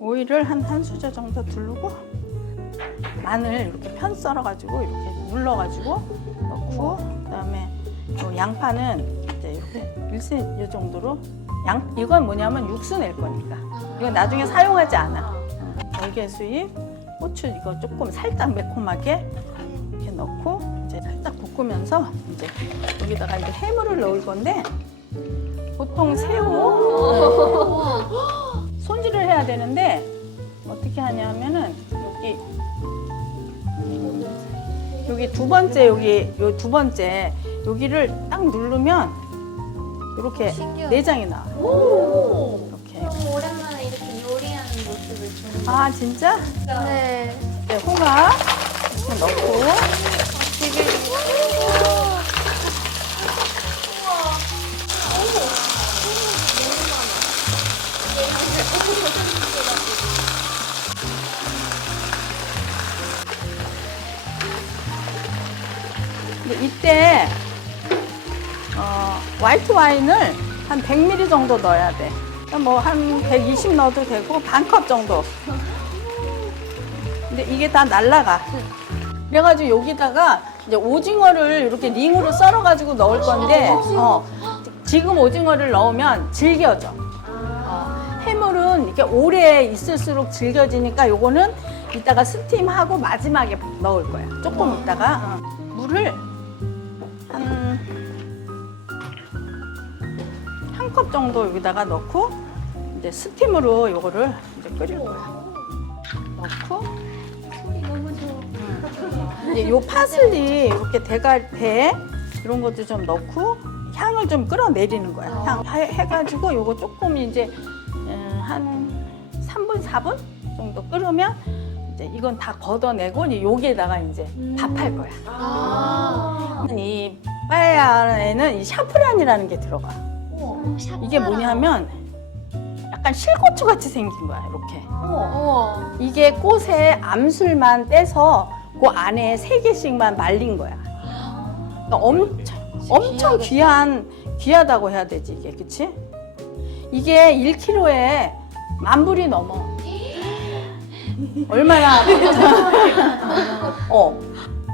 오일을 한 수저 정도 두르고 마늘 이렇게 편 썰어가지고 이렇게 눌러가지고 넣고 그다음에 요 양파는 이제 이렇게 1cm 이 정도로 이건 뭐냐면 육수 낼 거니까 이건 나중에 사용하지 않아. 월계수잎, 고추 이거 조금 살짝 매콤하게 이렇게 넣고 이제 살짝 볶으면서 이제 여기다가 이제 해물을 넣을 건데 보통 새우 손질을 해야 되는데 어떻게 하냐면은 여기 두 번째 요 두 번째 여기를 딱 누르면 이렇게 신기하다. 내장이 나와. 이렇게. 너무 오랜만에 이렇게 요리하는 모습을 보는 아 진짜? 네. 네, 홍합 이렇게 넣고 근데 이때 화이트 와인을 한 100ml 정도 넣어야 돼. 뭐 한 120 넣어도 되고 반 컵 정도. 근데 이게 다 날라가. 그래가지고 여기다가 이제 오징어를 이렇게 링으로 썰어가지고 넣을 건데 지금 오징어를 넣으면 질겨져. 해물은 이렇게 오래 있을수록 질겨지니까 요거는 이따가 스팀하고 마지막에 넣을 거야. 조금 있다가 물을 한 컵 정도 여기다가 넣고 이제 스팀으로 요거를 이제 끓일 거야. 넣고 소리 너무 좋아. 이제 요 파슬리 이렇게 대 이런 것도 좀 넣고 향을 좀 끌어내리는 거야. 향 해가지고 요거 조금 이제 한 3분, 4분 정도 끓으면 이제 이건 다 걷어내고 이제 여기에다가 이제 밥할 거야. 이 빠에야에는 이 샤프란이라는 게 들어가. 이게 뭐냐면 약간 실고추 같이 생긴 거야, 이렇게. 우와. 이게 꽃의 암술만 떼서 그 안에 3개씩만 말린 거야. 그러니까 엄청 귀하다고 해야 되지, 이게, 그치? 이게 1kg에 10,000불이 넘어. 얼마나.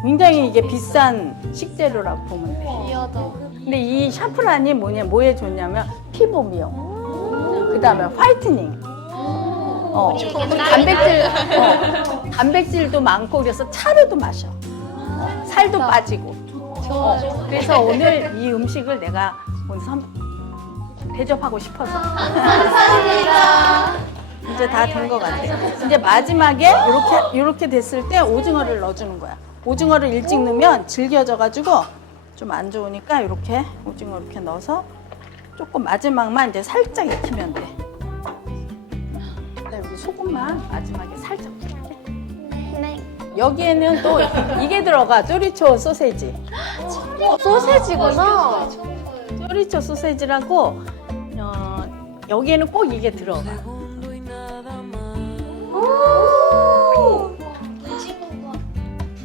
굉장히 이게 비싼 식재료라고 보면 돼. 귀하다. 근데 이 샤프란이 뭐에 좋냐면 피부 미용, 그 다음에 화이트닝, 단백질도 많고 그래서 차로도 마셔. 살도 빠지고. 그래서 오늘 이 음식을 내가 오늘 대접하고 싶어서. 감사합니다. 이제 다 된 것 같아. 이제 마지막에 이렇게 됐을 때 오징어를 넣어주는 거야. 오징어를 일찍 넣으면 질겨져가지고 좀 안 좋으니까 이렇게 오징어 이렇게 넣어서 조금 마지막만 이제 살짝 익히면 돼. 여기 소금만 마지막에 살짝 뿌릴게. 네. 여기에는 또 이게 들어가. 쪼리초 소세지. 소세지구나. 쪼리초 소세지라고 여기에는 꼭 이게 들어가.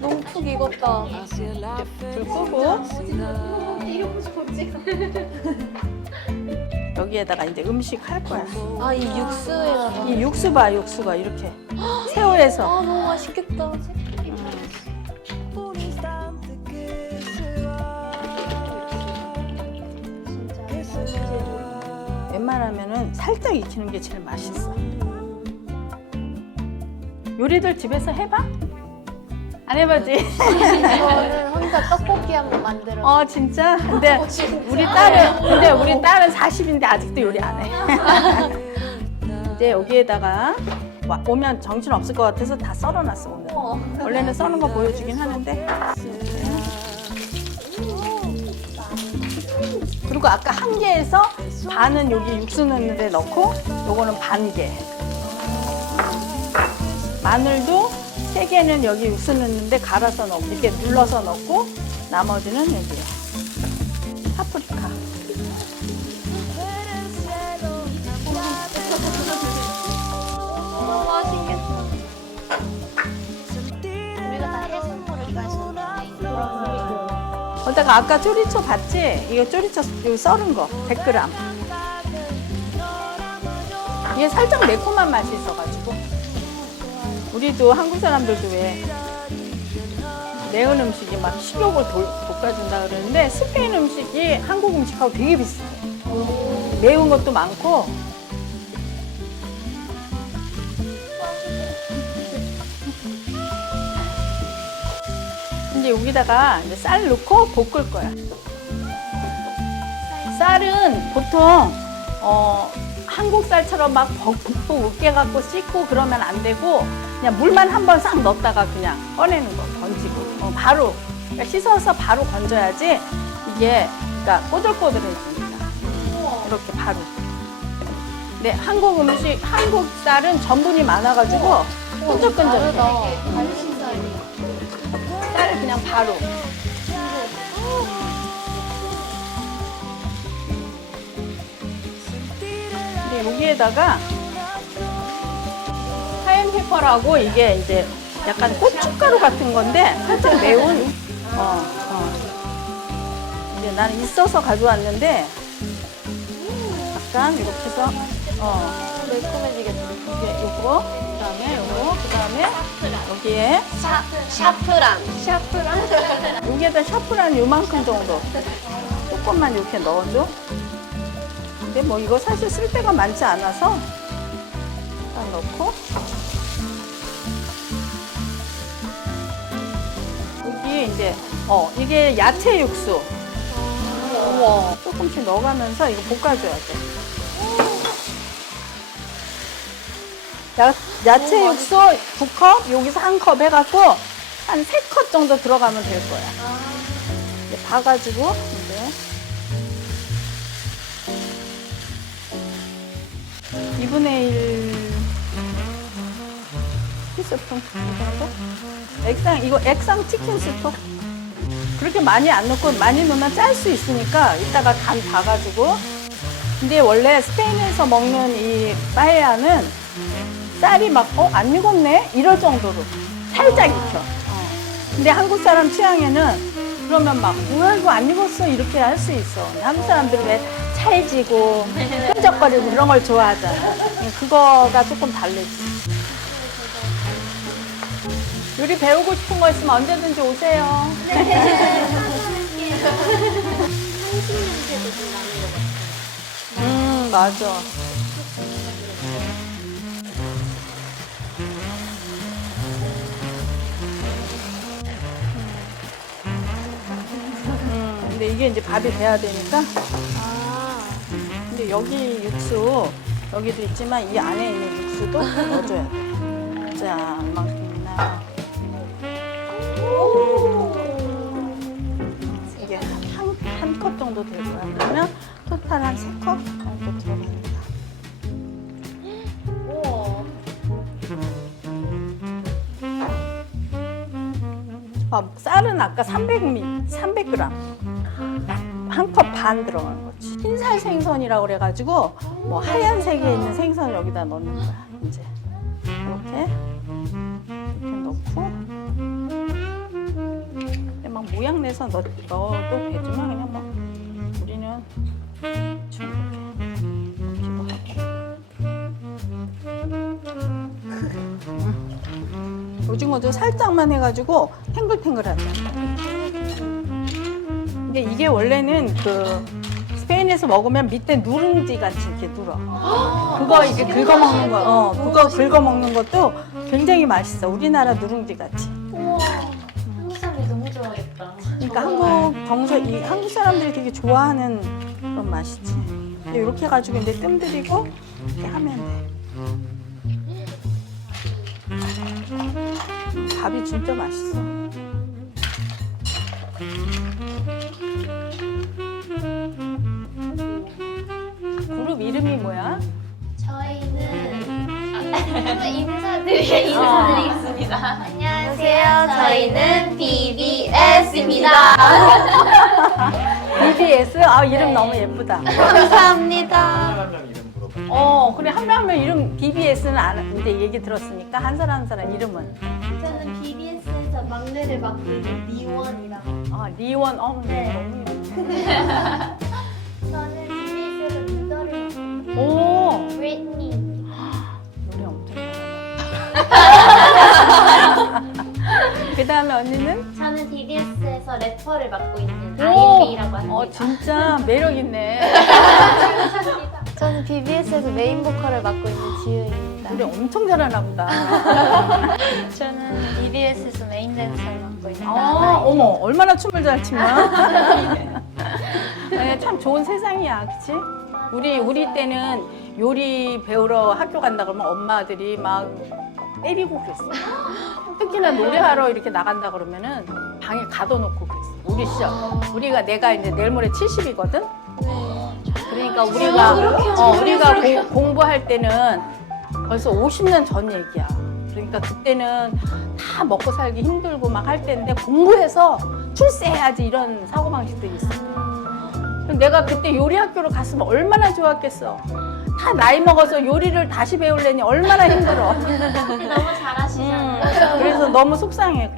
너무 푹 익었다. 불 끄고 여기에다가 이제 음식 할 거야. 아, 이 육수에다가. 이 육수 봐, 육수가 이렇게 새우에서. 아, 너무 맛있겠다. 웬만하면은 살짝 익히는 게 제일 맛있어. 요리들 집에서 해봐? 안 해봤지? 저는 혼자 떡볶이 한번 만들어. 진짜? 근데 진짜? 우리 딸은 40인데 아직도 요리 안 해. 이제 여기에다가 오면 정신 없을 것 같아서 다 썰어놨어 오늘. 원래는 써는 거 보여주긴 하는데. 그리고 아까 한 개에서 반은 여기 육수 넣는 데 넣고 요거는 반 개. 마늘도 3개는 여기 육수 넣는데 갈아서 넣고 이렇게 눌러서 넣고 나머지는 여기에. 파프리카. 너무 맛있겠다. 우리가 다 해산물을 좋아해서 거기다가 아까 쪼리초 봤지? 이거 쪼리초 여기 썰은 거 100g. 이게 살짝 매콤한 맛이 있어가지고 우리도 한국 사람들도 왜 매운 음식이 막 식욕을 돋궈준다 그러는데 스페인 음식이 한국 음식하고 되게 비슷해. 매운 것도 많고. 이제 여기다가 이제 쌀 넣고 볶을 거야. 쌀은 보통 한국 쌀처럼 막 볶고 으깨갖고 씻고 그러면 안 되고 그냥 물만 한 번 싹 넣었다가 그냥 꺼내는 거 건지고 바로 그러니까 씻어서 바로 건져야지 이게 그러니까 꼬들꼬들해집니다. 이렇게 바로. 근데 한국 음식 한국 쌀은 전분이 많아가지고 끈적끈적해. 쌀을 그냥 바로. 여기에다가 하얀 페퍼라고 이게 이제 약간 고춧가루 같은 건데 살짝 매운 이제 나는 있어서 가져왔는데 약간 이렇게 해서 매콤해지겠다. 이게 요거 그다음에 여기에 샤프란. 여기에다 샤프란 요만큼 정도 조금만 이렇게 넣어줘. 근데 뭐 이거 사실 쓸 데가 많지 않아서 딱 넣고 여기 이제 이게 야채 육수 조금씩 넣어가면서 이거 볶아줘야 돼. 야채 육수 2컵 여기서 1컵 해갖고 한 3컵 정도 들어가면 될 거야. 이제 봐가지고 이제 2분의 1 티스푼 이 정도? 이거 액상 치킨 스톡 그렇게 많이 안 넣고 많이 넣으면 짤 수 있으니까 이따가 간 봐가지고. 근데 원래 스페인에서 먹는 이 빠에야는 쌀이 막 안 익었네? 이럴 정도로 살짝 익혀. 근데 한국 사람 취향에는 그러면 막 뭐야 이거 안 익었어 이렇게 할 수 있어. 한국 사람들은 왜 찰지고 끈적거리고 이런 걸 좋아하잖아. 그거가 조금 다르지. 요리 배우고 싶은 거 있으면 언제든지 오세요. 맞아. 근데 이게 이제 밥이 돼야 되니까. 근데 여기 육수 여기도 있지만 이 안에 있는 육수도 넣어줘야 돼. 자, 이만큼이나. 이게 한 컵 정도 될 거야. 그러면 토탈 한 3컵 정도 들어갑니다. 쌀은 아까 300g. 한 컵 반 들어간 거지. 흰살 생선이라고 그래가지고 뭐 하얀색에 있는 생선 여기다 넣는 거야. 이제 이렇게 넣고 막 모양 내서 넣어도 되지만 그냥 뭐 우리는 대충 이렇게 넣기도 하고. 오징어도 살짝만 해가지고 탱글탱글하죠. 근데 이게 원래는 그 스페인에서 먹으면 밑에 누룽지 같이 이렇게 눌어. 그거 이게 긁어 먹는 거, 그거 긁어 먹는 것도 굉장히 맛있어. 우리나라 누룽지 같이. 우와, 한국 사람이 너무 좋아하겠다. 그러니까 한국 사람들이 되게 좋아하는 그런 맛이지. 이렇게 해가지고 이제 뜸들이고 이렇게 하면 돼. 밥이 진짜 맛있어. 그룹 이름이 뭐야? 저희는 인사드리겠습니다. 안녕하세요. 저희는 BBS입니다. BBS? 이름 너무 예쁘다. 감사합니다. 그래 한 명 한 명 이름 BBS는 이제 얘기 들었으니까 한 사람 이름은. 저는 BBS에서 막내를 맡고 있는 리원이라고. 리원. 네. 너무 저는 BBS에서 리더를 맡고 있는 오. 브리트니. 그 다음에 언니는? 저는 DBS에서 래퍼를 맡고 있는 오! 아이비라고 합니다. 진짜 매력 있네. 저는 BBS에서 메인 보컬을 맡고 있는 지우입니다. 우리 엄청 잘하나 보다. 저는 EBS에서 메인 댄서를 맡고 있는 어머, 얼마나 춤을 잘 추면. 네, 참 좋은 세상이야, 그치? 우리 때는 요리 배우러 학교 간다 그러면 엄마들이 막 때리고 그랬어. 특히나 노래하러 이렇게 나간다 그러면은 방에 가둬놓고 그랬어. 우리 시절. 내가 이제 내일 모레 70이거든? 그러니까 우리가 공부할 때는 벌써 50년 전 얘기야. 그러니까 그때는 다 먹고 살기 힘들고 막 할 때인데 공부해서 출세해야지 이런 사고방식들이 있어. 내가 그때 요리 학교로 갔으면 얼마나 좋았겠어. 다 나이 먹어서 요리를 다시 배우려니 얼마나 힘들어. 너무 잘하시잖아요. 그래서 너무 속상해.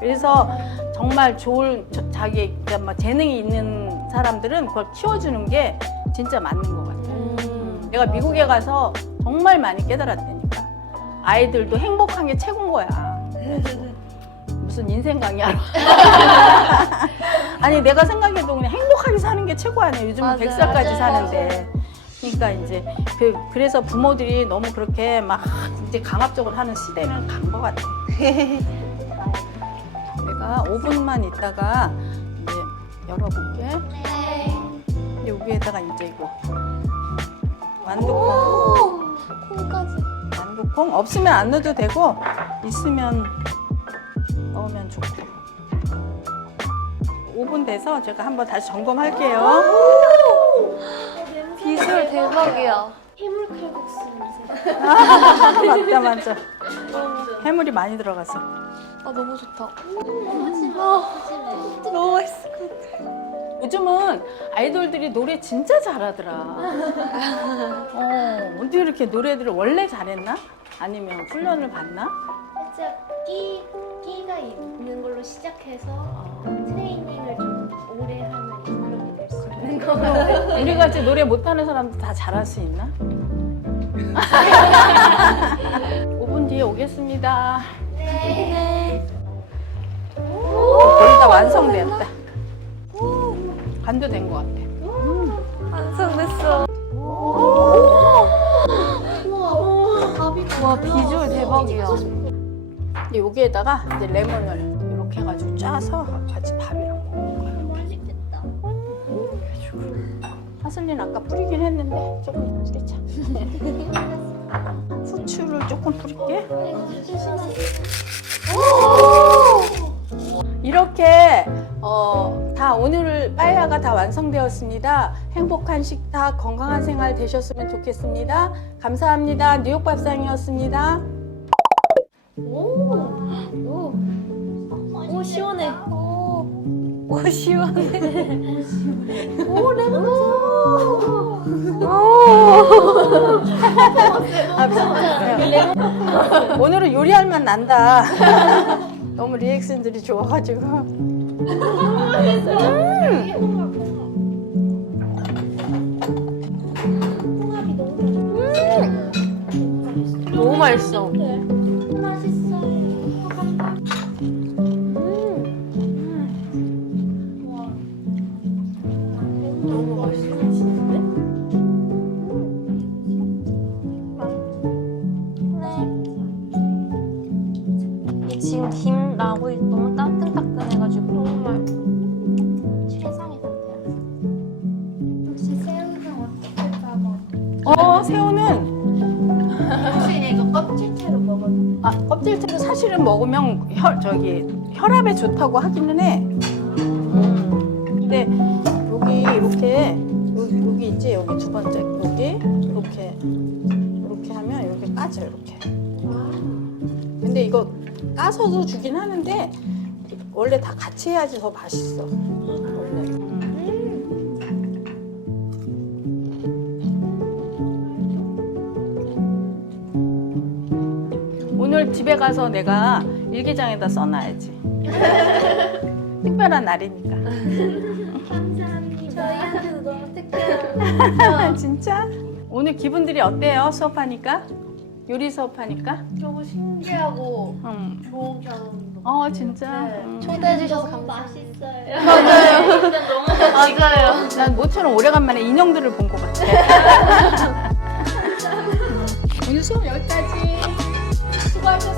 그래서 정말 좋은 자기 재능이 있는 사람들은 그걸 키워주는 게 진짜 맞는 것 같아. 내가 미국에 가서 정말 많이 깨달았다니까. 아이들도 행복한 게 최고인 거야. 무슨 인생 강의하러. 아니 내가 생각해도 그냥 행복하게 사는 게 최고 아니야. 요즘은 100살까지 사는데. 그러니까 이제 그래서 부모들이 너무 그렇게 막 이제 강압적으로 하는 시대는 간 것 같아. 내가 5분만 있다가 이제 열어볼게. 여기에다가 이제 이거 완두콩. 콩까지. 완두콩 없으면 안 넣어도 되고 있으면 넣으면 좋고. 5분 돼서 제가 한번 다시 점검할게요. 비주얼 대박이야. 해물 칼국수 냄새. 맞다. 해물이 많이 들어가서. 너무 좋다. 맛있네. 너무 맛있어. 요즘은 아이돌들이 노래 진짜 잘하더라. 어떻게 이렇게 노래들을 원래 잘했나? 아니면 훈련을 받나? 살짝 끼가 있는 걸로 시작해서 트레이닝을 좀 오래 하면 그렇게 될 수 있는 거 같아요. 우리 같이 노래 못하는 사람도 다 잘할 수 있나? 5분 뒤에 오겠습니다. 네. 거의 다 완성됐다. 간도 된 것 같아. 완성됐어. 와, 비주얼 대박이야. 여기에다가 이제 레몬을 이렇게 해가지고 짜서 같이 밥이랑 먹는 거야. 맛있겠다. 파슬리는 아까 뿌리긴 했는데 조금 뿌리자. 후추를 조금 뿌릴게. 이렇게 다 오늘 빠에야가 다 완성되었습니다. 행복한 식탁, 건강한 생활 되셨으면 좋겠습니다. 감사합니다. 뉴욕 밥상이었습니다. 오 시원해. 오, 시원해. 오 레몬. 오늘은 요리할 맛 난다. 너무 리액션들이 좋아가지고. 너무 맛있어. 맛있어. 너무 맛있어. 지금 김 나고 너무 따끈따끈해가지고 너무 맛있어. 최상의 상태야. 혹시 새우는 어떻게 까먹어? 새우는 혹시 이거 껍질채로 먹어도 껍질째로 사실은 먹으면 혈압에 좋다고 하기는 해. 근데 여기 이렇게 여기 있지, 여기 두 번째 여기 이렇게 하면 이렇게 까져 이렇게. 근데 이거 까서도 주긴 하는데 원래 다 같이 해야지 더 맛있어. 원래. 오늘 집에 가서 내가 일기장에다 써놔야지. 특별한 날이니까. 감사합니다. 저희한테도 너무 특별한. 진짜? 오늘 기분들이 어때요? 수업하니까? 요리 수업하니까? 너무 신기하고 응. 좋은 경험인 것 진짜? 네. 초대해 주셔서 너무 감사합니다. 맛있어요. 맞아요. 난 모처럼 오래간만에 인형들을 본 것 같아. 오늘 수업 여기까지. 수고하셨어요.